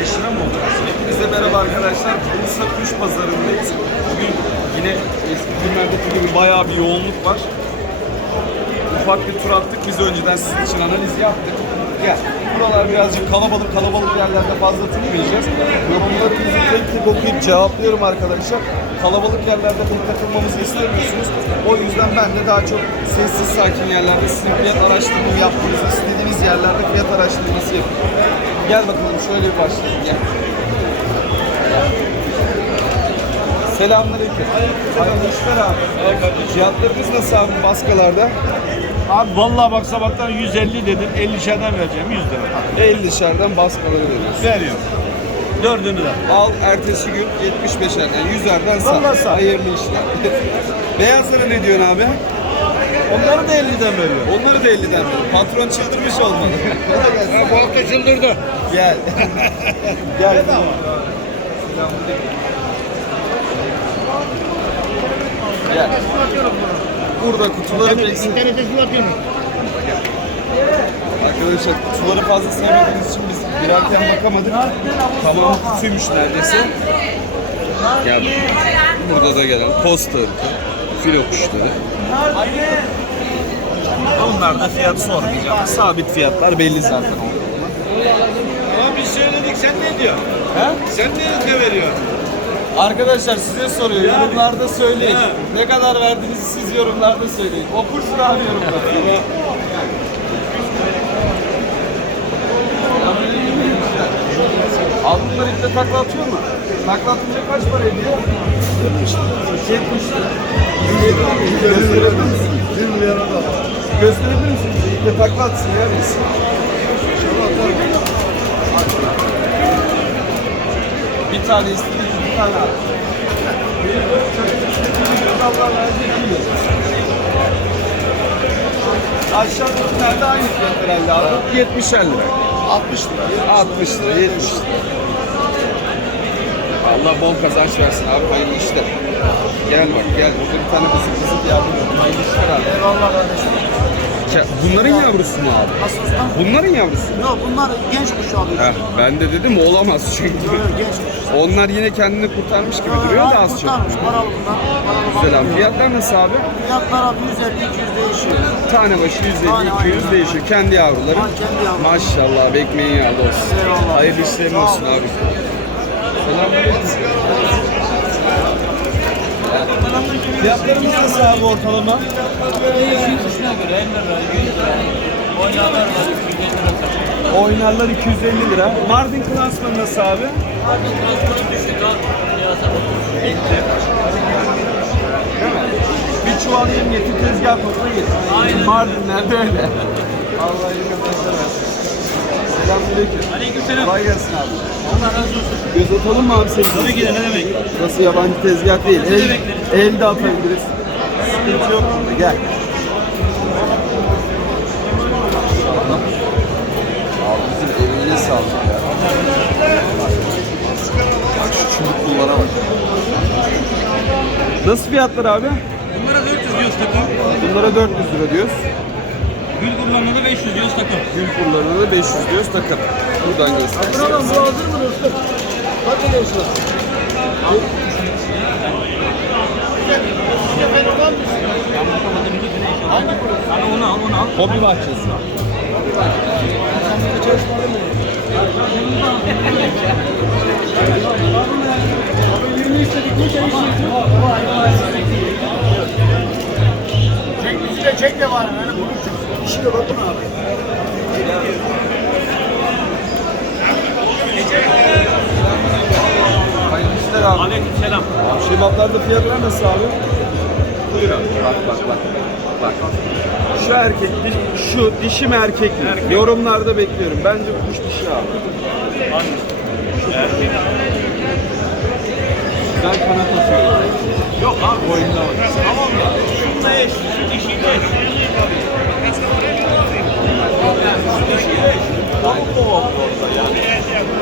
5 lira oldu? Hepinize merhaba arkadaşlar. Bursa Kuş Pazarı'ndayız. Bugün yine eski günlerdeki gibi bayağı bir yoğunluk var. Ufak bir tur attık. Biz önceden sizin için analiz yaptık. Gel. Buralar birazcık kalabalık kalabalık yerlerde fazla tutmayacağız. Yorumlarınızı tek tek okuyup cevaplıyorum arkadaşlar. Kalabalık yerlerde pek takılmamızı istemiyorsunuz. O yüzden ben de daha çok sessiz sakin yerlerde sizin fiyat araştırma yaptığınızı istediğiniz yerlerde fiyat araştırması yapıyorum. Gel bakalım şöyle bir başlayalım. Gel. Selamünaleyküm. Hayırlı işler abi. Fiyatlarınız nasıl abi baskalarda? Abi vallahi bak sabahtan 150 dedin 50 şerden vereceğim 100 lira. 50 dışarıdan baskaları veriyoruz. Veriyorum. Dördünü de. Al ertesi gün 75 er, yani 100'erden sat. Vallahi sat. Hayırlı işler. Beyazlara ne diyorsun abi? Onları da 50'den veriyorum. Onları da 50'den ver. Patron çıldırmış olmalı. bu hafta çıldırdı. Gel. Gel. Gel. Burada kutuları pek İnternete su atıyorum. Arkadaşlar kutuları fazla sevmediğimiz için biz girerken bakamadık. Tamam kutuymuş neredeyse. Ya burada da gelen posta ırkı, filo kuşları. Onlar da fiyat sormayacağım. Sabit fiyatlar belli zaten. Ama biz söyledik sen ne diyorsun? He? Sen ne veriyorsun? Arkadaşlar size soruyor. Yani. Yorumlarda söyleyin. Ne kadar verdiğinizi siz yorumlarda söyleyin. Okursun abi yorumlarda. Altınlar ilk de takla atıyor mu? Takla atınca kaç para ediyor? 70 lira. 70 lira. Gösterebilir misin? Gösterebilir misin? De takla atsın ya biz. Bir tane istedik, bir tane al. Allah verecek kilo. Aşağıdakilerde aynı fiyat herhalde abi. 70 lira. 60 lira. 60 lira, 70 lira. Allah bol kazanç versin abi, hayırlı işler. Gel bak gel, burada bir tane kızı kızı yavru var. Hayırlı işler abi. Eyvallah kardeşim. Ya, Bunların yavrusu mu abi? Nasıl usta? Bunların yavrusu. Yok bunlar genç kuş alıyor. Heh, ben de dedim olamaz çünkü. Yok genç kuş. Onlar yine kendini kurtarmış gibi duruyor da az çok. Kurtarmış paralı bunlar. Paralı Güzel abi. Fiyatlar nasıl abi? Fiyatlar abi 150 200 değişiyor. Tane başı 150 Aynen, 200 aynen. değişiyor. Kendi yavruları. Aynen, kendi yavruları. Maşallah abi ekmeğin yağlı olsun. Eyvallah. Hayırlı işlerin Sağ olsun abi. Selamünaleyküm. Fiyatlarımız nasıl abi ortalama? Oynarlar 250 lira. Mardin klasmanı nasıl abi? Değil mi? Bir çuval yem getir tezgah topla getir. Mardinler'de öyle. Allah iyi versin. Selamünaleyküm. Aleykümselam. Kolay gelsin abi. Göz atalım mı abi senin? Tabii ki de ne demek? Burası yabancı tezgah değil. El, el de atabiliriz. Sıkıntı yok. Gel. Abi bizim eline sağlık ya. Bak şu çubuk kullara bak. Nasıl fiyatlar abi? Bunlara 400 diyoruz takım. Bunlara 400 lira diyoruz. Gül kullanma da 500 diyoruz takım. Gül kurlarına da 500 diyoruz takım. Buradan göstereyim. bu hazır mı dostum? Kaç ediyorsun? Hani onu al onu al. Hobi bahçesi. Çek fiyatlar nasıl abi? Buyur abi. Bak bak bak. Bak. Şu erkek, di- şu dişi mi erkek mi? Yorumlarda bekliyorum. Bence kuş dişi abi. Güzel kanat atıyor. Yok abi. Boynuna bak. Tamam da. Şununla eş. Şu dişiyle eş. Şu dişiyle eş. Tam bu orada yani.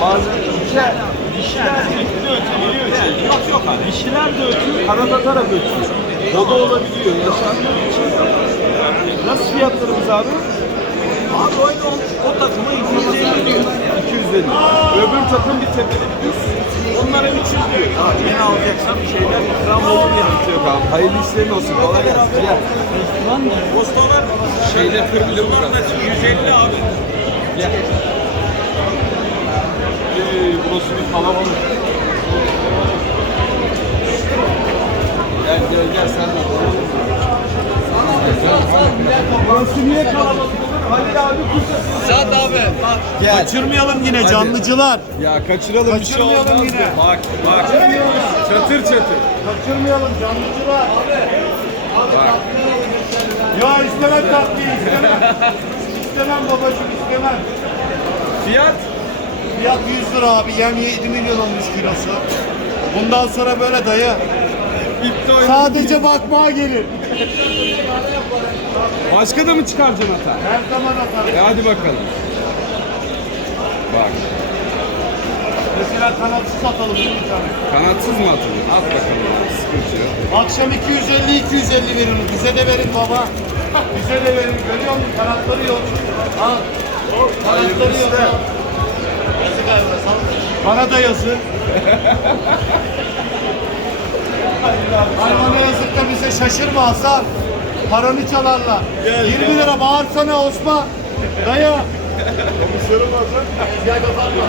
Bazen iki, Dişiler de ötebiliyor için. Yok yok abi. dişiler de ötüyor, kanat atarak ötüyor. O da olabiliyor. Yaşandığı için. Nasıl fiyatlarımız abi? Abi öyle olmuş. O takıma 250 diyor. 250 150. Öbür takım bir tepeli bir. Onlara bir çiziyor. Abi yeni alacaksan bir şeyler ikram olur yani. Yok abi. Hayırlı işlerin olsun. Kolay gelsin. Gel. Şeyle kırmızı burada. 150 abi. Gel. Burası bir kalabalık. Gel gel gel sen de. Burası niye kalabalık? Halil abi kurtarsın. Gel. Kaçırmayalım yine Hadi. canlıcılar. Ya kaçıralım bir şey Kaçırmayalım olmaz. yine. Bak bak. Çatır çatır. Kaçırmayalım canlıcılar. Bak. Ya istemem tatlıyı istemem. istemem babacığım istemem. Fiyat? Fiyat 100 lira abi. Yem 7 milyon olmuş kilosu. Bundan sonra böyle dayı. Sadece bakmaya gelir. Başka da mı çıkaracaksın hata? Her zaman atarım. E hadi bakalım. Bak. Mesela kanatsız atalım değil mi bir tane? Kanatsız mı atılır? At bakalım. abi, Sıkıntı yok. Akşam 250 250 verin. Bize de verin baba. Bize de verin. Görüyor musun? Kanatları yok. Ha. Kanatları yok. Bana da yazık. Hayvana yazık da bize şaşırma Hasan. Paranı çalarlar. 20 lira bağırsana Osman. Dayı. Komiserim Hasan. Gel kapatma.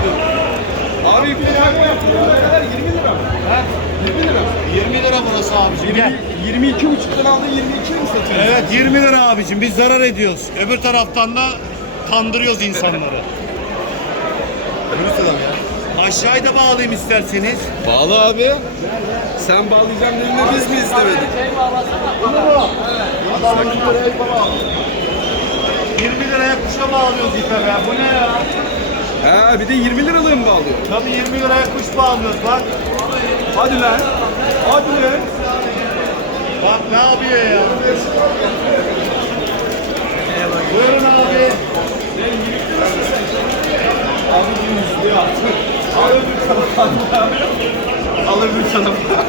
Abi dakika ne kadar? 20 lira mı? Ha? 20 lira mı? 20 lira burası abicim. Gel. 22 buçuktan aldın 22 mi satıyorsun? Evet 20 lira abicim biz zarar ediyoruz. Öbür taraftan da kandırıyoruz insanları. Aşağıya da bağlayayım isterseniz. Bağlı abi. Sen bağlayacağım dediğinde biz mi istemedik? 20 liraya kuşa bağlıyoruz ipe be. Bu ne ya? Ha bir de 20 liralığı mı bağlıyor? Tabii 20 liraya kuş bağlıyoruz bak. Hadi lan. Hadi lan. Bak ne yapıyor ya? Buyurun abi. Abi bir yüzlüğü attı. Al öbür tarafa abi. Al öbür tarafa.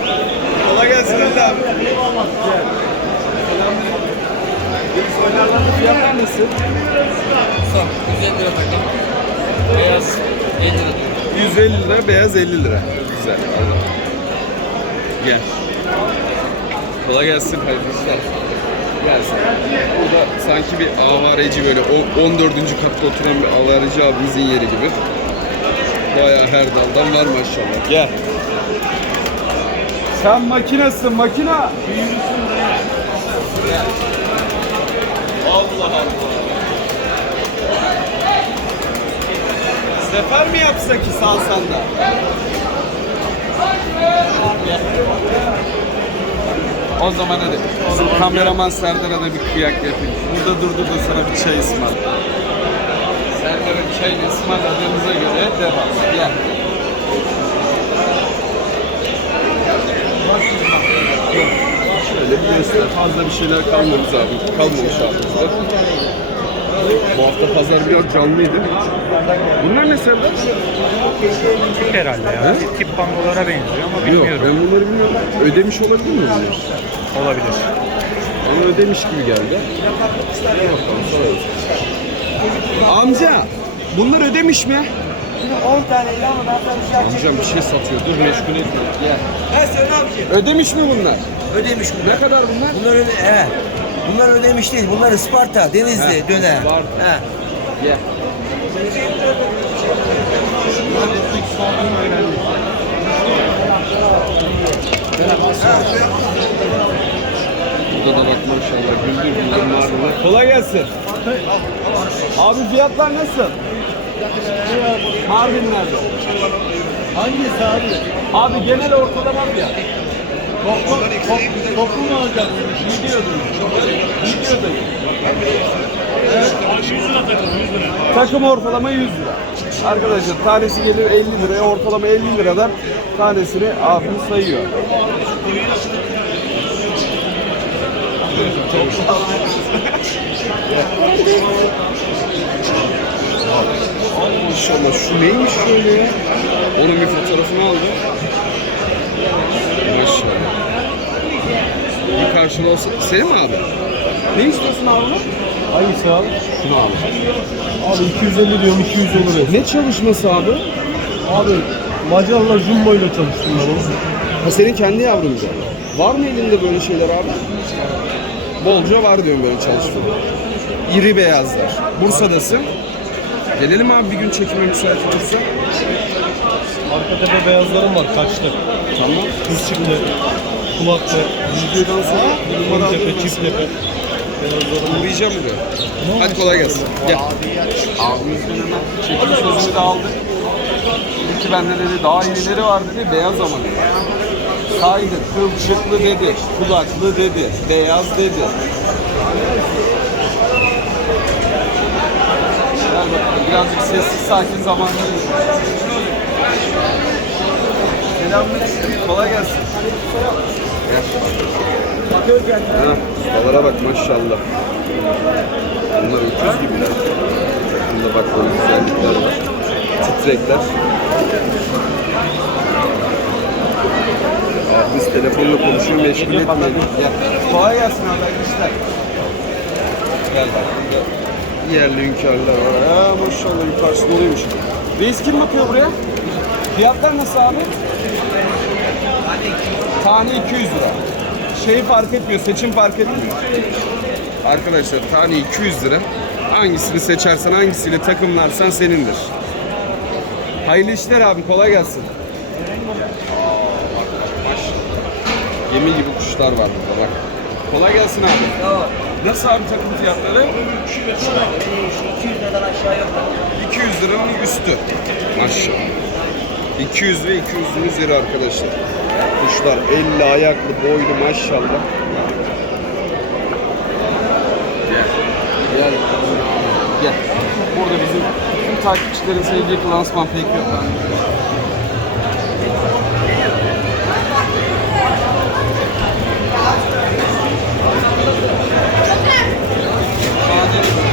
Kolay gelsin Ali abi. Fiyatlar nasıl? Son 150 lira takım. Beyaz 50 lira diyor. 150 lira, beyaz 50 lira. Güzel. Hadi. Gel. Kolay gelsin. İşler. Gelsin. Burada sanki bir avareci böyle o 14. katta oturan bir avareci abimizin yeri gibi. Bayağı her daldan var maşallah. Gel. Sen makinesin makina. Allah Allah. Sefer mi yapsak ki salsan da? O zaman hadi bizim kameraman Serdar'a da bir kıyak yapayım. Burada durdu da sana bir çay ısmar. Serdar'a bir çay ısmarladığımıza göre devam. Gel. Şöyle. Fazla bir şeyler kalmamış abi. Kalmamış abi. Bu hafta pazar biraz canlıydı. Bunlar ne Serdar? Tip herhalde ya. Tip bangolara benziyor ama bilmiyorum. Yok ben bunları bilmiyorum. Ödemiş olabilir mi bunlar? Olabilir. Bana ödemiş gibi geldi. Amca bunlar ödemiş mi? 10 taneydi ama ben sana bir şey Amcam bir şey satıyor. Dur meşgul etme. Gel. Ben sana abiciğim. Ödemiş mi bunlar? Ödemiş bunlar. Ne kadar bunlar? Bunlar öde evet. Bunlar ödemiş değil. Bunlar Isparta, Denizli, He, döner. Isparta. He. Gel. Burada da bak maşallah güldür bunların mağaralar. Kolay gelsin. Abi fiyatlar nasıl? Mardinler'de. Hangisi abi? Abi genel ortalama ya. Toplu, top, toplu mu alacaksın? Ne diyordun? Ne diyordun? Evet. 100 lira takım 100 lira. Takım ortalama 100 lira. Arkadaşlar tanesi gelir 50 liraya, ortalama 50 liradan tanesini abim sayıyor. Ay maşallah şu neymiş şöyle ya? Onun bir fotoğrafını aldım. Maşallah. Bir karşılığı olsa... Senin mi abi? Ne istiyorsun abi? Hangisi abi? Şunu abi. Abi 250 diyorum 200 olur. Ne çalışması abi? Abi Macarla Jumbo ile çalıştım ben onu. Ha senin kendi yavrun mu? Var mı elinde böyle şeyler abi? Bolca var diyorum böyle çalışma. İri beyazlar. Bursa'dasın. Gelelim abi bir gün çekime müsait olursa. Arka tepe beyazlarım var kaçtı. Tamam. Kız çıktı. Kulaklı. Videodan sonra bir numara Ön tepe, çift tepe. Uğrayacağım buraya. Hadi kolay gelsin. Gel. Abimizden hemen çekim sözünü de aldık. Dedi ki bende dedi daha iyileri var dedi beyaz ama dedi. Saydı, kılçıklı dedi, kulaklı dedi, beyaz dedi. Birazcık sessiz sakin zamanlarız. Selamünaleyküm, kolay gelsin. Gel. Ha, bak maşallah. Bunlar öküz gibiler. Bunda bak böyle güzellikler var. Titrekler. Biz telefonla konuşuyor meşgul etmeyelim. Kolay gelsin arkadaşlar. Gel bak. Yerli hünkârlar var. Ha maşallah yukarısı doluymuş. Reis kim bakıyor buraya? Fiyatlar nasıl abi? Tane 200 lira. Şeyi fark etmiyor, seçim fark etmiyor. Arkadaşlar tane 200 lira. Hangisini seçersen, hangisiyle takımlarsan senindir. Hayırlı işler abi, kolay gelsin. Gemi gibi kuşlar var burada bak. Kolay gelsin abi. Nasıl abi takım fiyatları? 200 liradan aşağı yok. 200 liranın üstü. Maşallah. 200 ve 200'ün üzeri arkadaşlar. Kuşlar 50 ayaklı, boylu maşallah. Gel. Gel. Gel. Burada bizim tüm takipçilerin sevdiği klasman pek yok. abi.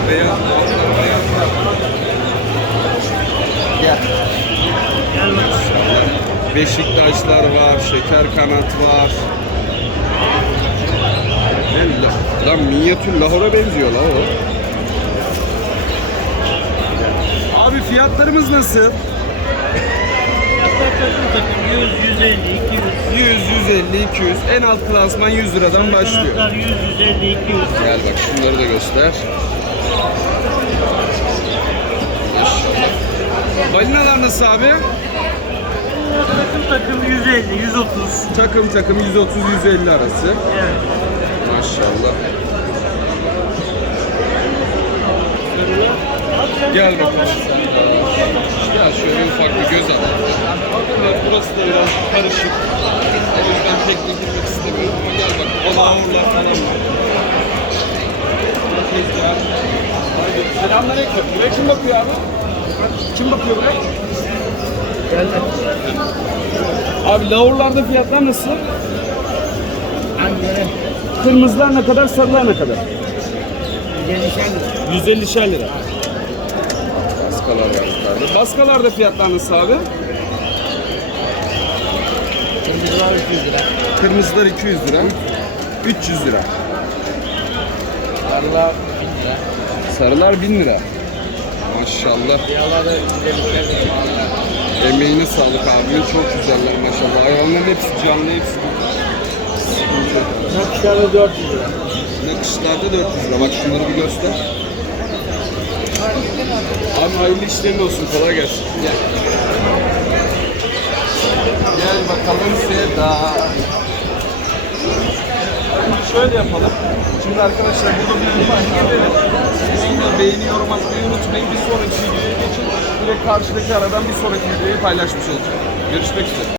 Beyaz, beyaz, Gel. Beşiktaşlar var, şeker kanat var. Ne la- Lan minyatür lahora benziyor la o. Abi fiyatlarımız nasıl? Takım 100, 150, 200. 100, 150, 200. En alt klasman 100 liradan başlıyor. Kanatlar 100, 150, 200. Gel bak şunları da göster. Balinalar nasıl abi? Takım takım 150, 130. Takım takım 130-150 arası. Evet. Maşallah. Gel bakalım. Gel şöyle ufak bir göz at. Evet, burası da biraz karışık. O yüzden pek de girmek istemiyorum. Ama gel bak, balağurlar falan var. Selamünaleyküm. Buraya kim bakıyor abi? Kim bakıyor buraya? Abi lavurlarda fiyatlar nasıl? Hangileri? Kırmızılar ne kadar, sarılar ne kadar? 150 150 lira. Baskalar yukarıda. Baskalarda fiyatlar nasıl abi? Kırmızılar 200 lira. Kırmızılar 200 lira. 300 lira. Sarılar 1000 lira. Sarılar 1000 lira. Maşallah. Siyahları 150 lira. Emeğine sağlık abimin çok güzeller maşallah. Hayvanların hepsi canlı hepsi. Nakışlarda 400 lira. Nakışlarda 400 lira. Bak şunları bir göster. Abi hayırlı işlerin olsun. Kolay gelsin. Gel. Gel bakalım Seda. Şöyle yapalım. Şimdi arkadaşlar burada bir ufak gidelim. Siz de beğeni, yorum atmayı unutmayın. Bir sonraki videoya geçin. Direkt karşıdaki aradan bir sonraki videoyu paylaşmış olacağım. Görüşmek üzere.